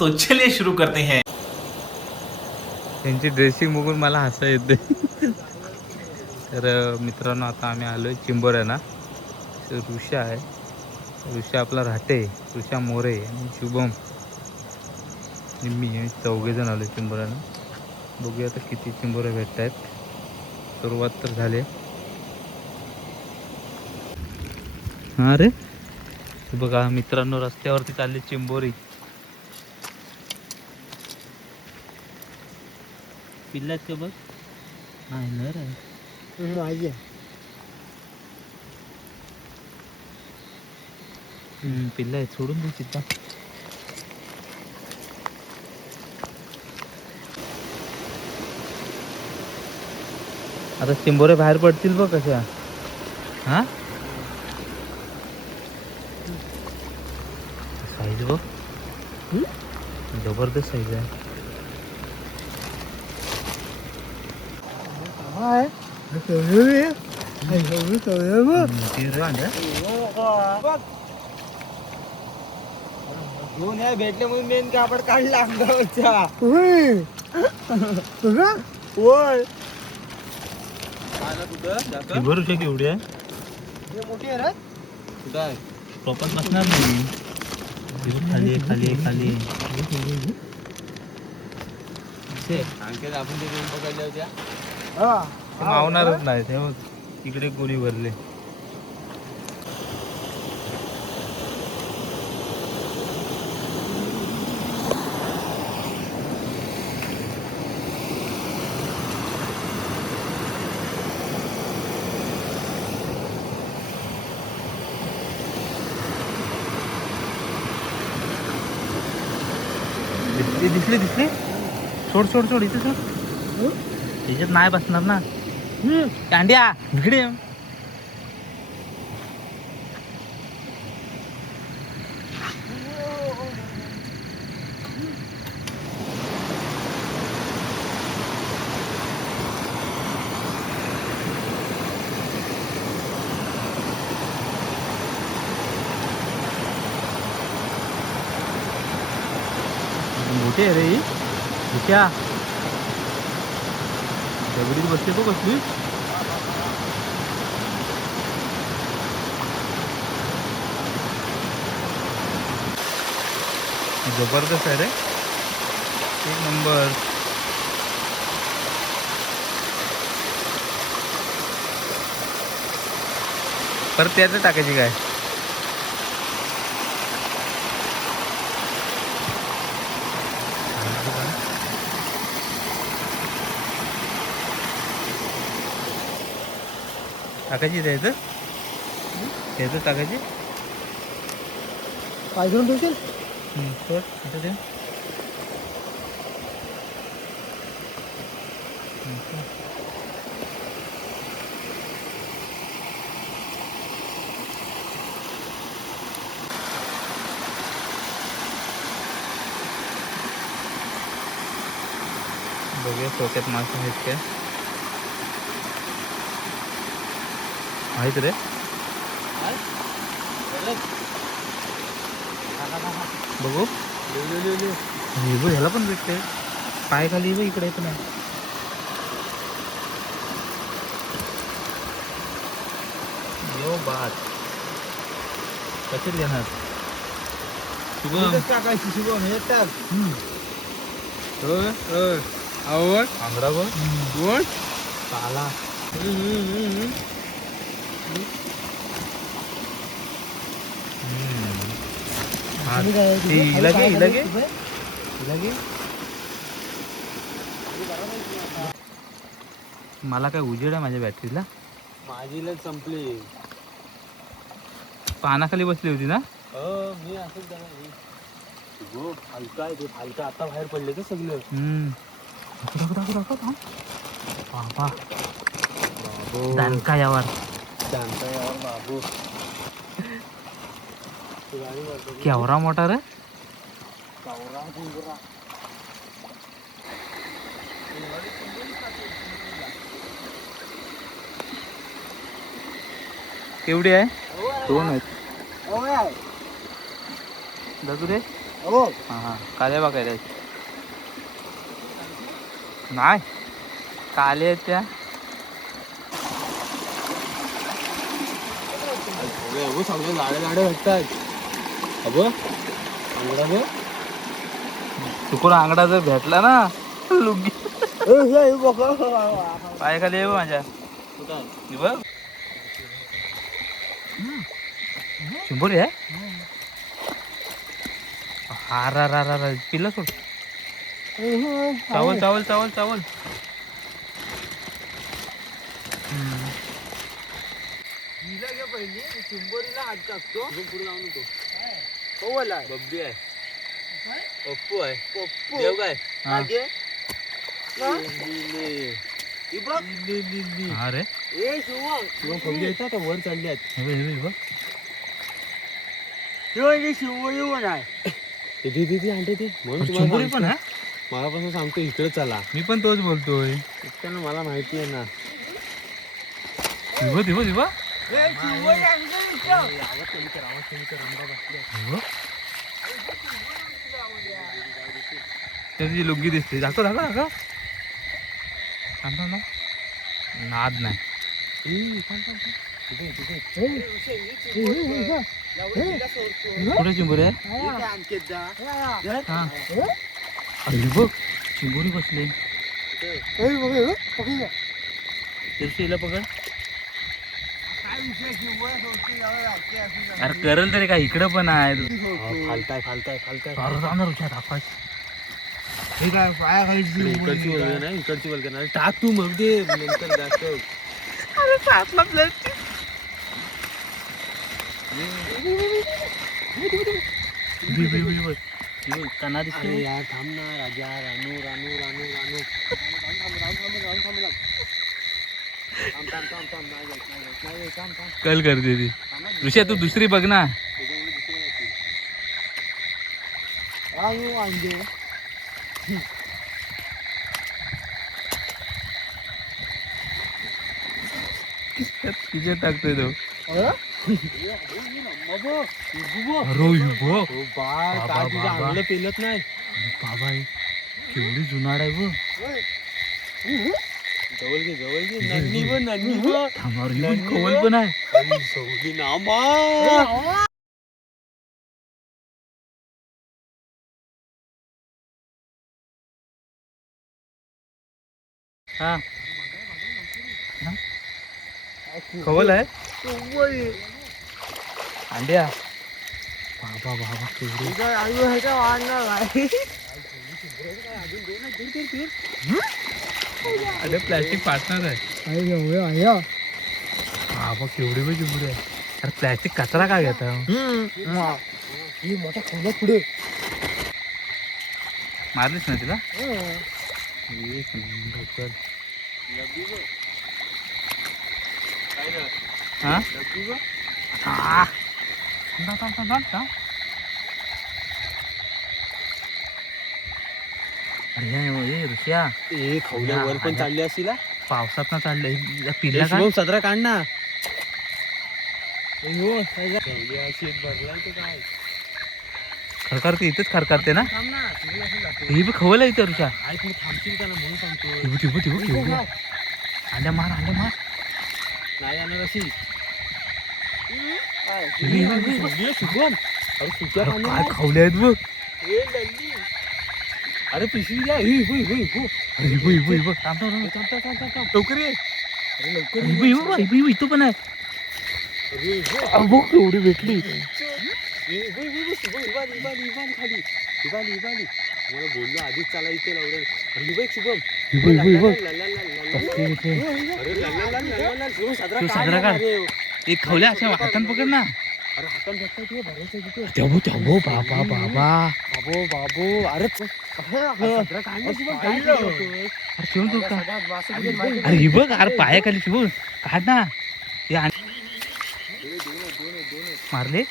तो चलिए शुरू करते हैं। त्यांची ड्रेसिंग बघून मला हसा येते. तर मित्रांनो आता आम्ही आलोय चिंबोऱ्याला. ऋषा आहे, ऋषा आपला राहते, ऋषा मोरे आणि शुभम मी चौघे जण आलो चिंबोऱ्याला. बघूया आता किती चिंबोरे भेटत आहेत. सुरुवात तर झाली. हा रे बघा मित्रांनो, रस्त्यावरती चालली चिंबोरी. पिल्लात का बघ. नाही नर आहे. पिल्ला आहे, सोडून दे चित्ता. आता चिंबोरे बाहेर पडतील बघ कशा. हा साईज बघ, जबरदस्त साईज आहे. भेटले म्हणून मेन कापड काढला अंगावरच्या. चिंबोरी केवढी आहे. मोठी आहे रे. कुठं आहे प्रॉपर नसणार नाही. खाली खाली खाली अंकेत आपण ते गेम बघायला होत्या. मावणारच नाही ते. इकडे गोळी भरले. दिसले दिसले. सोड सोड सोड, इथे सोड. त्याच्यात नाही बसणार ना. कांड्या इकडे. मोठे आहे रे ही. ऋषा दगडीत बसते तो कसली. जबरदस्त आहे रे, एक नंबर. परत त्याचं टाकायची काय. टाकायची द्यायचं, त्याचं टाकायची. काय घेऊन ठेवशील. सोड इथं दे. बघूया डोक्यात मासे आहेत काय. आहेत रे. बघू ह्याला पण भेटते. पाय खाली बघ, इकडे पण आहे. यो बात कसे घेणार. शुभम टाकायची शुभम हे टाक. आवड आंगडा बघ. गोड काला. मला काय उजेड आहे माझ्या बॅटरीला. माझी लस संपली. पानाखाली बसली होती ना. मी असंच हलका आहे ते. हलका आता बाहेर पडले तर सगळे. दणका यावर बाबू. केवढा मोठा रे. केवढी आहे. दोन आहेत. दादू रे हो हा काल्या बघाय नाही काले आहेत त्या सगळे लाडे लाडे भेटतात अगो अंगडा बघ चुकून आंगडा जर भेटला ना लुंगी पायाखाली येऊ माझ्या हे बघ चिंबोरी आहे हारा रा रा रा पिल्ला सोड चावल चावल चावल चावल पहिली चिंबोरीला हात टाकतो पुढे जाऊन होतो कोवला बब्बी आहे पप्पू आहे पप्पू देव काय मागे अरे ए शिवम फौजी येतात वर चालल्यात शिवोली पण आहे दीदी आणते ते म्हणून चिंबोरी पण आहे मलापासून सांगतो इकडे चला मी पण तोच बोलतोय त्यांना मला माहिती आहे ना दिवा दिवा दिवा त्याची लुंगी दिसते दाखव दाखव दाखव ना नाद नाही कुठे चिंबोरी आहे हा अरे बघ चिंबोरी बसले तिला पकड अरे करल तरी काय इकडं पण आहे फालताय फालताय फालताय जाणार रुच्या दाखवायची हे काय पाया खाली इकडची बोलगे नाही इकडची बोलगे नाही टाक तू मग दे नंतर जास्त अरे सातला प्लेट कना दिसतो यार थांब ना राजा रानू रानू रानू रानू कल करते ती ऋषा तू दुसरी बघ ना तिथे टाकतोय तो चांगलं पेलत नाही बाबा केवढी जुनाड आहे बघ जवळ घे जवळ घे नंदी पण नंदी पण कवल पण आहे सवली नामा हा कवल आहे अंड्या बाबा बाबा केवढी अरे प्लॅस्टिक पार्टनर आहे बाबा केवढी पण चिंबुरी आहे अरे प्लॅस्टिक कचरा काय घेता मोठा खोला पुढे मारलीस ना तिला हा अरे ऋषा खवल्यावर पण चालली असतील पावसात ना चाललंय पिल्ला का सदरा काढ ना खरखरते इथेच खरखरते ना ही बी खवल आहे ऋषा थांबशील का ना म्हणून सांगतो अंड्या मार नाही जाणार अशी शुभम काय खवले आहेत बघ अरे पिशवी द्या लवकर ये अरे लवकर इथं पण आहे एवढी भेटली मला बोललो आधीच चाला इथे लावलं अरे शुभम साजरा काढ एक खवल्या अशा हातान पकड ना अरे हातान भेटतो भरायचं तेव्हा बाबा बाबा बाबू अरे अरे ही बघ अरे पायाखाली शिवून काढ ना मारले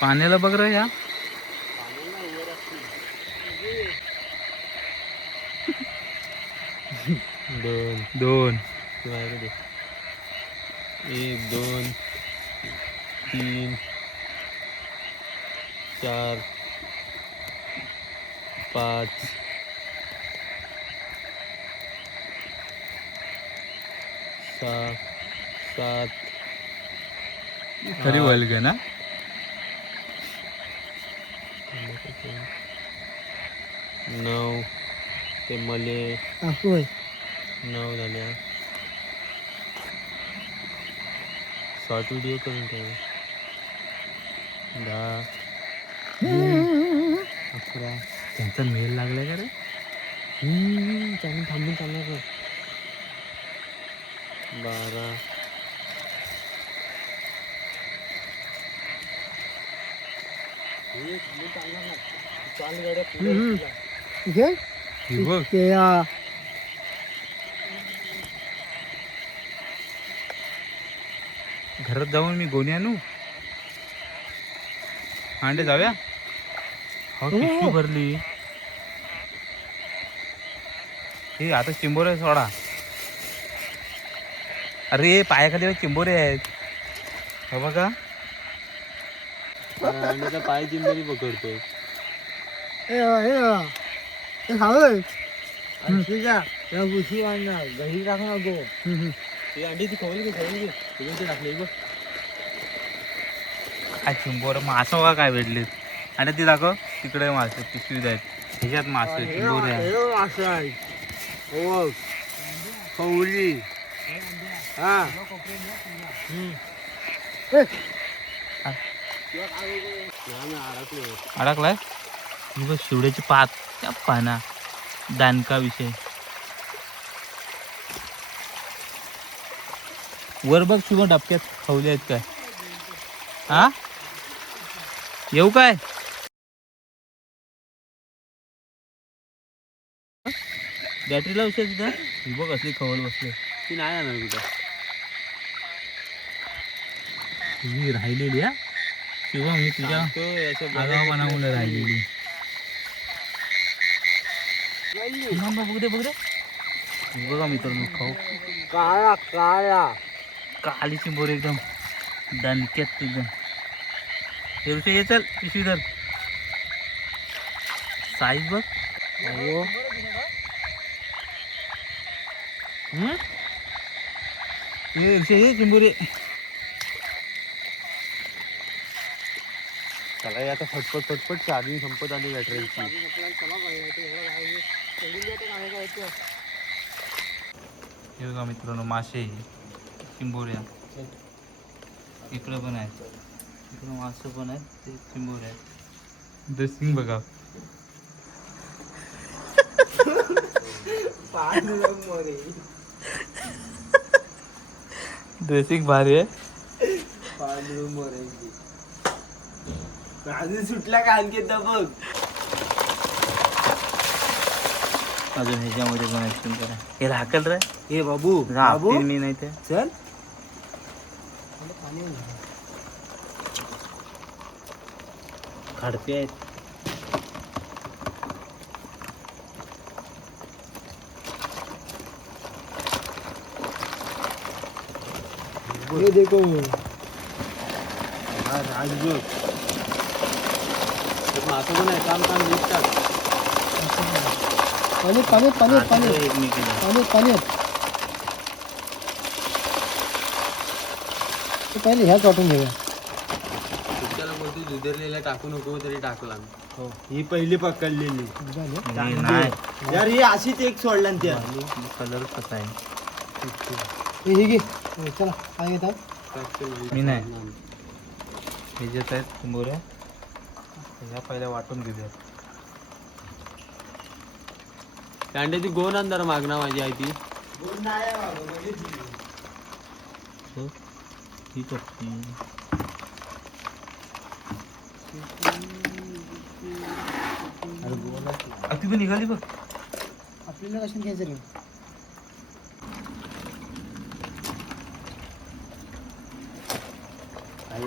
पाण्याला बघ रे या. दोन दोन. एक 2 3 4 5 6 7 खरी वळग ना. 9 ते मले 9 झाल्या. शॉर्ट व्हिडिओ करून ठेव. 10 11 त्यांचा मेल लागलाय का रे. चालून थांबून चालणार 12 हे बघ. घरात जाऊन मी गोणी आणू. अंडे जाऊया. हो पिशवी भरली. हे आता चिंबोरे सोडा. अरे पायाखाली चिंबोरे आहेत. हो बघा. अंड्याचा पाय चिंबोरी पकडतो. घरी टाक ना गो. ती अंडी ती खवली ती टाकली बघ. काय चिंबोर मासा बघा काय भेटले. आणि ती दाखव तिकडे मासे पिशवीत आहेत. ह्याच्यात मासे चिंबोरे आहे. मासा आहे. हो खवली. हा अडकलाय. ही बघ शिवड्याची पात. त्या पाना दानका विषय. वर बघ शिव डबक्यात खवले आहेत काय. हा येऊ काय. बॅटरी लावशे तिथं. ही बघ असली खवल बसले. ती नाही जाणार कुठं. ही राहिलेली हा शिव. मी तुझ्या आगावापणामुळे राहिलेली. बघ दे बघ दे. बघा मित्रांनो खाऊ. काळा काळा काली चिंबोर एकदम दणक्यात एकदम. हे ये चल पिशवी धर. साईज बघ. हो हे चिंबोरी. चला आता फटफट फटफट चार्जिंग संपत आली बॅटरीची. हे बघा मित्रांनो मासे चिंबोऱ्या इकडे पण आहेत. इकडे मासे पण आहेत. ते चिंबोऱ्या आहेत. ड्रेसिंग बघा. ड्रेसिंग भारी आहे. सुटला का आणखी बघ. अजून ह्याच्यामध्ये पण ऍक्शन करा. हे राखल रे. हे बाबू बाबू मी नाही ते. चल खडपे आहेत. ये देखो आज बघ. मासा पण आहे. काम काम दिसतात. पाणी पाणी पाणी पाणी एक मी केलं. पाणी पाणी पहिले ह्याच वाटून घेऊया. त्याला बोलतो दुधरलेला टाकू नको तरी टाकला. हो ही पहिली पकडलेली. मी नाही. यार ही अशीच एक सोडला ना त्या. कलर कसा आहे. हे घे चला काय घेतात. मी नाही. ह्याच्यात आहेत चिंबोऱ्या. ह्या पहिल्या वाटून घेऊया. कांड्याची गोन अंधार मागणा माझी आहे ती. हो ही टप्पी. अगदी पण निघाली बघ. आपल्याला कशाने घ्यायचं रे.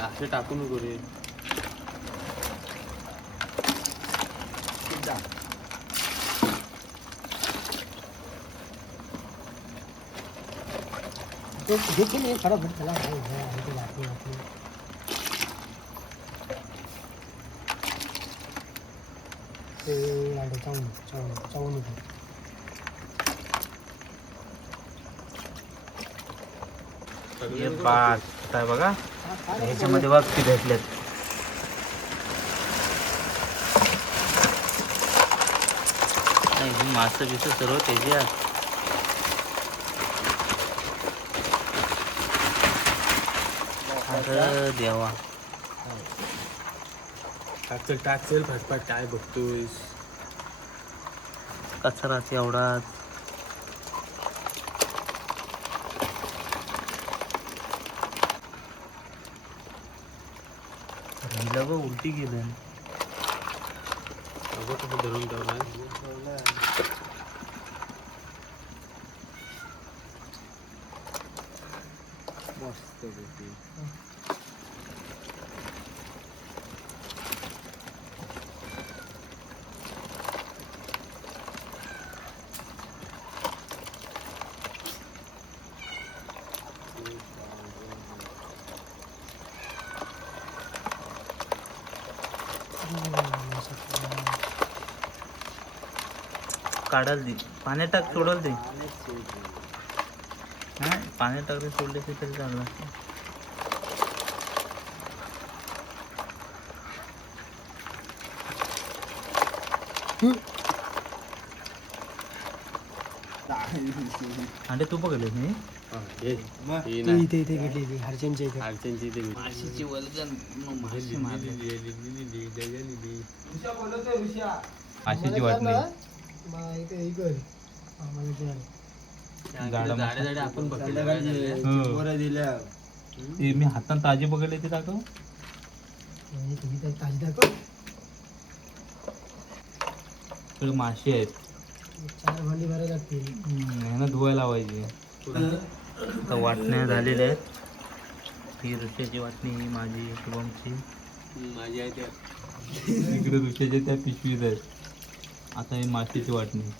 असे टाकू नको रे. तो देखिए नहीं फटाफट चला भाई है तो बात नहीं ते आडे चावून हे पाच काय बघा ह्याच्यामध्ये बघ ती भेटलेत नाही ही मासे बिस सर्व त्याची आहेत अरे देवा टाकचल फटफट काय बघतोयस कचराच एवढाच हिला बघ उलटी गेलं कसं धरून ठेवलाय मस्त पैकी काढाल दे पाण्यात टाक सोडल दे हा पाण्यात टाकले सोडले तरी चाललं आणि तू बघले मी इथे घेतली हरचंदच्या इथे माशीची वल्गन माशीची वाट नाही आपण मी हातात ताजे बघले ते दाखव ताजी दाखव मासे आहेत 4 भांडी भरायला लागतील ह्यानं धुवायला लावायची आता वाटण्या झालेल्या आहेत ही रुच्याची वाटणी ही माझी शुभमची माझी आहे त्या इकडे रुच्याच्या त्या पिशवीत आहेत आता ही माशीची वाटणी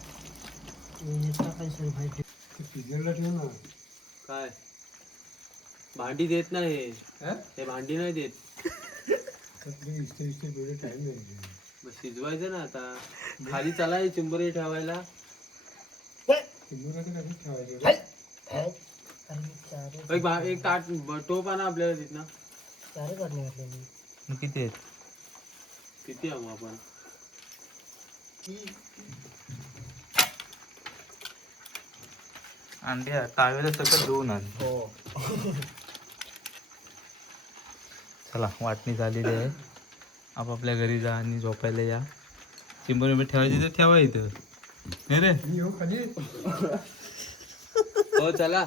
काय भांडी देत नाही हे भांडी नाही देत मग शिजवायचं ना आता खाली चला चिंबोरी ठेवायला एक ताट टोप आणा आपल्याला तिथनं 4 वाटणे घातले मग किती आहेत किती आहे मग आपण अंड्या तावेला सगळं धुवून आण चला वाटणी झालेली आहे आपापल्या घरी जा आणि झोपायला या चिंबोरी ठेवायची तर ठेवा इथं नाही रे हो चला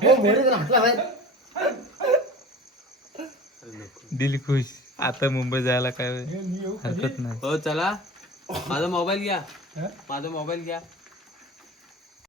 दिल खुश आता मुंबई जायला काय हरकत नाही हो चला माझा मोबाईल घ्या